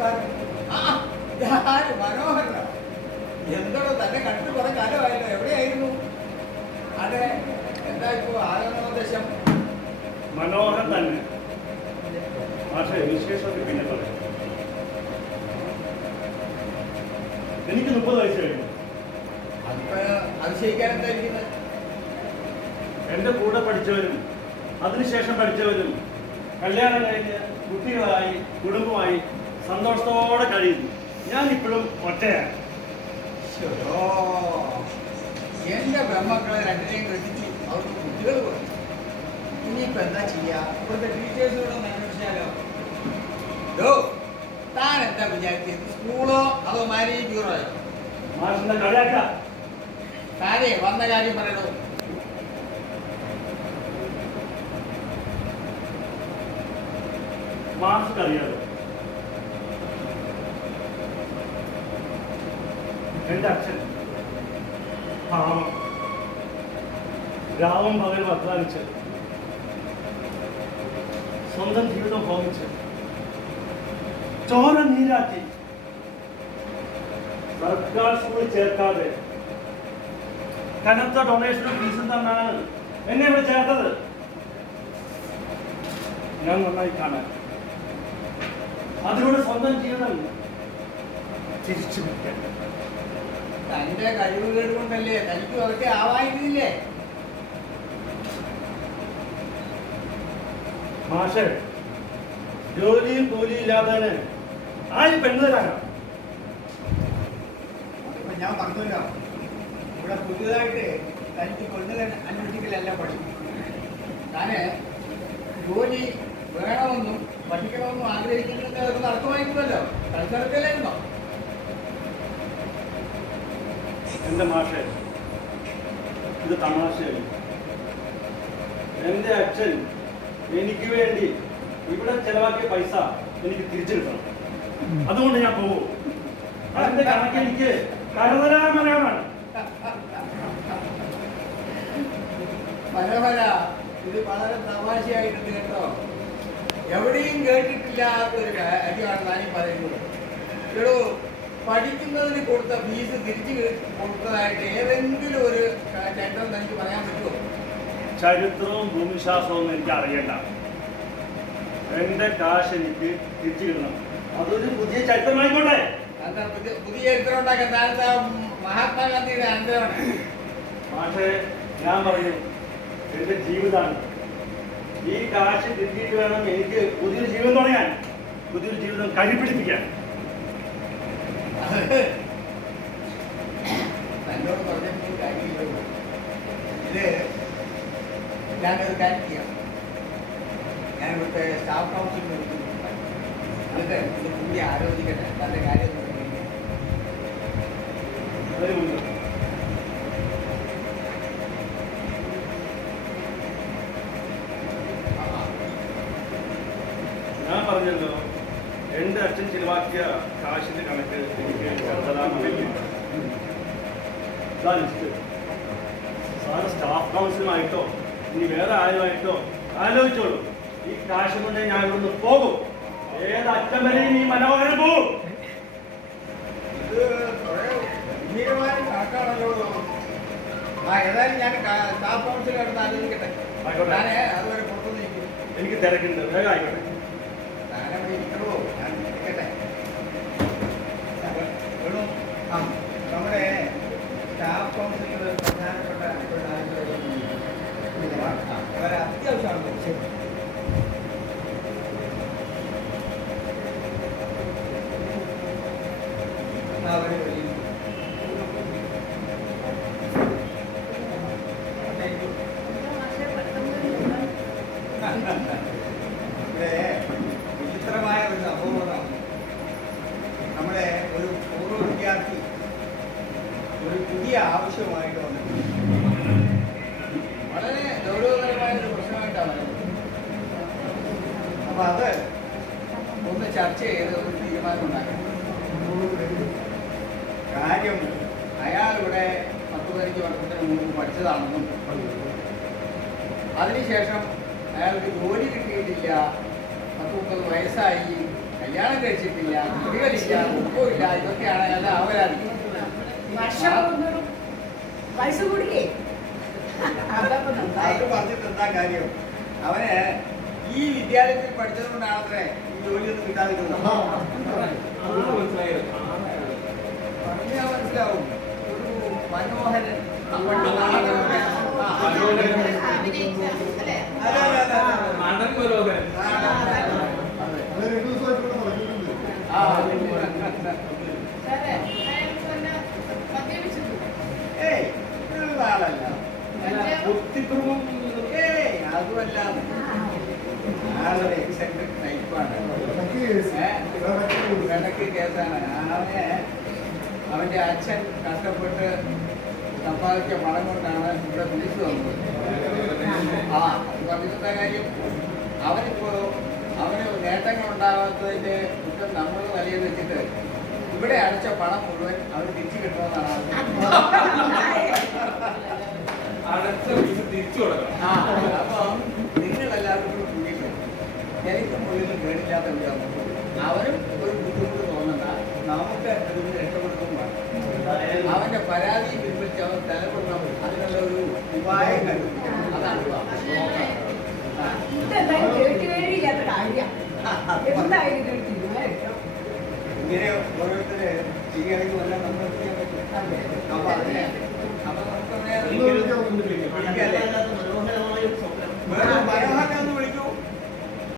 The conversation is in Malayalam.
ഇതാര് തന്നെ. കണ്ടിട്ട് കുറെ കാലമായല്ലോ എവിടെയായിരുന്നു അതെ എന്താ ഇപ്പോ ആഗമോദ്ദേശം മനോഹരൻ തന്നെ പക്ഷേ വിശേഷത്തിൽ പിന്നെ പറയാം. എനിക്ക് മുപ്പത് വയസ്സ് കഴിഞ്ഞു. അതിപ്പോ കൂടെ പഠിച്ചവരും അതിനുശേഷം പഠിച്ചവരും കല്യാണം കഴിഞ്ഞ് കുട്ടികളായി കുടുംബമായി സന്തോഷത്തോടെ കഴിയുന്നു. ഞാൻ ഇപ്പോഴും ഒറ്റയാണ് എന്റെ ബ്രഹ്മക്കളെ രണ്ടിനെയും കെട്ടിച്ച് അവർക്ക് കുട്ടികൾ കൊടുക്കും ഇനിയിപ്പോ എന്താ ചെയ്യാ? ഇപ്പോഴത്തെ ടീച്ചേഴ്സിനോട് ഒന്ന് അന്വേഷിച്ചാലോ? ഡോ താൻ എന്താ വിചാരിച്ചത്? സ്കൂളോ അതോ മാരേജ് ബ്യൂറോയോ താനേ വന്ന കാര്യം പറയണോ മാഷിന് അറിയാലോ എന്റെ അച്ഛൻ. പാവം. രാവും പകലും അധ്വാനിച്ച്. സ്വന്തം ജീവിതം ഹോമിച്ച്. ചോര നീരാക്കി. സർക്കാർ സ്കൂൾ ചേർക്കാതെ. കനത്ത ഡൊണേഷനും ഫീസും തന്നാണ്. എന്നെ ഇവിടെ ചേർത്തത്. ഞാൻ നന്നായി കാണാൻ അതിലൂടെ സ്വന്തം ജീവിതം തിരിച്ചു തന്റെ കഴിവുകൾ കൊണ്ടല്ലേ തനിക്ക് അതൊക്കെ ആവായിരുന്നില്ലേ മാഷെ ജോലിയും കൂലിയും ഇല്ലാത്തവന് ആര് പെണ്ണ് തരാനാ ഇപ്പൊ ഞാൻ പറഞ്ഞല്ലോ ഇവിടെ പുതിയതായിട്ട് തനിക്ക് പെണ്ണുകൾ അന്വേഷിക്കലല്ല പഠിക്കും താന് ജോലി വേണമെന്നും പഠിക്കണമെന്നും ആഗ്രഹിക്കുന്നത് അതൊക്കെ നടക്കുമായിരുന്നല്ലോ കളിച്ചടക്കല്ലായിരുന്നോ എന്റെ മാഷ ഇത് തമാശയായി എന്റെ അച്ഛൻ എനിക്ക് വേണ്ടി ഇവിടെ ചെലവാക്കിയ പൈസ എനിക്ക് തിരിച്ചു കിട്ടണം അതുകൊണ്ട് ഞാൻ പോകും അതിന്റെ കണക്ക് എനിക്ക് കരുതരാമനാണ് മനോഹര ഇത് വളരെ തമാശയായിട്ടുണ്ട് കേട്ടോ. എവിടെയും കേട്ടിട്ടില്ലാത്ത ഒരു കാര്യമാണ് ഈ പറയുന്നത്. എടോ പഠിക്കുന്നതിന് കൊടുത്ത ഫീസ് തിരിച്ചു കൊടുത്തതായിട്ട് ഏതെങ്കിലും ഒരു ചരിത്രം തനിക്ക് പറയാൻ പറ്റുമോ? ചരിത്രവും ഭൂമിശാസ്ത്രവും എനിക്ക് അറിയണ്ട. എന്റെ കാശ് എനിക്ക് തിരിച്ചു കിട്ടണം. അതൊരു പുതിയ ചരിത്രമായിക്കോട്ടെ. പുതിയ ചരിത്രം ഉണ്ടാക്കാൻ താനെന്താ മഹാത്മാഗാന്ധിയുടെ അന്തരമാണ് പക്ഷേ ഞാൻ പറഞ്ഞു എന്റെ ജീവിതമാണ് ഈ കാശ് കിട്ടിയിട്ട് വേണം എനിക്ക് പുതിയൊരു ജീവിതം തുടങ്ങാൻ. പുതിയൊരു ജീവിതം കരിപിടിപ്പിക്കാൻ. തന്നോട് പറഞ്ഞിട്ട് കാര്യമില്ലല്ലോ ഇത് ഞാനൊരു കാര്യം ചെയ്യാം. ഞാൻ ഇവിടുത്തെ സ്റ്റാഫ് കൗൺസിലിൽ എന്നിട്ട് ഇത് കൂടി ആലോചിക്കട്ടെ. തന്റെ കാര്യം എന്ന് പറഞ്ഞിട്ടുണ്ടെങ്കിൽ അതിന് മുമ്പ് ആ, ആ. ഞാൻ പറഞ്ഞല്ലോ എന്റെ അച്ഛൻ ചിലവാക്കിയ കാശിന്റെ കണക്ക് എനിക്ക് സാറ് സ്റ്റാഫ് കൗൺസിലുമായിട്ടോ ഇനി വേറെ ആരുമായിട്ടോ ആലോചിച്ചോളൂ. ഈ കാശ് കൊണ്ട് ഞാൻ ഇവിടുന്ന് പോകും. ഏത് അറ്റം വരെയും ഈ മനോഹരം പോകും ഏതായാലും ഞാൻ സ്റ്റാഫ് കൗൺസിൽ അടുത്ത് ആലോചിക്കട്ടെ. ഞാൻ അതുവരെ പുറത്തു നിൽക്കും. എനിക്ക് തിരക്കുണ്ട്. വേഗം ആയിക്കോട്ടെ ഞാനവിടെ ഇരിക്കണോ ഞാൻ ഇരിക്കട്ടെ വേണു ആ നമ്മുടെ സ്റ്റാഫ് കൗൺസിലിൽ ഒരു പ്രധാനപ്പെട്ട ഒരു ആളുകളോട് ആ, വളരെ അത്യാവശ്യമാണ് ശരി ആ, വരൂ, വരൂ. Thank you. ഇവിടെ വിചിത്രമായ ഒരു സംഭവമാണ് നമ്മുടെ ഒരു പൂർവ വിദ്യാർത്ഥി ഒരു പുതിയ ആവശ്യമായിട്ട് വന്നു വളരെ ഗൗരവകരമായ ഒരു പ്രശ്നമായിട്ടാണ് അപ്പൊ അത് ഒന്ന് ചർച്ച ചെയ്ത് ഒരു തീരുമാനം ഉണ്ടാക്കണം കാര്യം അയാൾ ഇവിടെ പത്ത് പതിനഞ്ച് വർഷത്തിന് മുമ്പ് പഠിച്ചതാണെന്നും അതിനുശേഷം അയാൾക്ക് ജോലി കിട്ടിയിട്ടില്ല പത്ത് മുപ്പത് വയസ്സായി കല്യാണം കഴിച്ചിട്ടില്ല കുട്ടികളില്ല ഒപ്പമില്ല ഇതൊക്കെയാണ് അയാളുടെ അവരാതി വർഷം കൊണ്ടൊരു വയസ്സ് കൂടിയേ അതപ്പോ അത് നന്നായി പറഞ്ഞിട്ട് എന്താ കാര്യം അവന് ഈ വിദ്യാലയത്തിൽ പഠിച്ചതുകൊണ്ടാണത്രേ ഈ ജോലിയൊന്നും കിട്ടാതിരുന്നത് പറഞ്ഞാൽ മനസ്സിലാവും ഒരു മനോഹരൻ പണ്ട് അല്ലേ അതെ, അതെ, അതെ, അതെ. നടൻ മനോഹരൻ നാടകം. അതെ. അത് രണ്ടു ദിവസമായിട്ട് ഇവിടെ നടക്കുന്നുണ്ട് ആ, സാറേ അയാൾക്ക് വല്ല മദ്യപിച്ചിട്ടുണ്ട് ഏയ് ഇങ്ങനെയുള്ള ആളല്ല ബുദ്ധിപൂർവം ഏയ് അതുമല്ല ആളൊരു എക്സെൻട്രിക് ടൈപ്പാണ് ഇടയ്ക്ക് ഏ? ഇടയ്ക്ക് കേസാണ് അവനെ അവന്റെ അച്ഛൻ കഷ്ടപ്പെട്ട് സമ്പാദിച്ച പണം കൊണ്ടാണ് ഇവിടെ വിളിച്ചു വന്നത് ആ പറഞ്ഞിരുന്ന കാര്യം അവനിപ്പോ അവന് നേട്ടങ്ങൾ ഉണ്ടാകാത്തതിന്റെ കുറ്റം നമ്മൾ തലയിൽ വെച്ചിട്ട് ഇവിടെ അടച്ച പണം മുഴുവൻ അവന് തിരിച്ചു കിട്ടണമെന്നാണ് അടച്ച പൈസ തിരിച്ചു കൊടുക്കണം ആ അപ്പം നിങ്ങളെല്ലാവരും കൂടി കൂടിയിട്ട് എനിക്ക് മുഴുവൻ കേടില്ലാത്ത വിടാം ഒരു ബുദ്ധിമുട്ട് തോന്നണ്ട നമുക്ക് അതിന് രക്ഷപ്പെടുത്തും അവന്റെ പരാതി പിൻവലിച്ച് അവൻ തലപ്പെടുന്ന അതിനുള്ള ഒരു ഉപായം കണ്ടുപിടിക്കണം. അതാണ് ഇങ്ങനെ ഓരോരുത്തര് ചെയ്യുകയാണെങ്കിൽ നമ്മൾ ചെയ്യാൻ പറ്റും. അപ്പൊ അതിനെ അപ്പൊ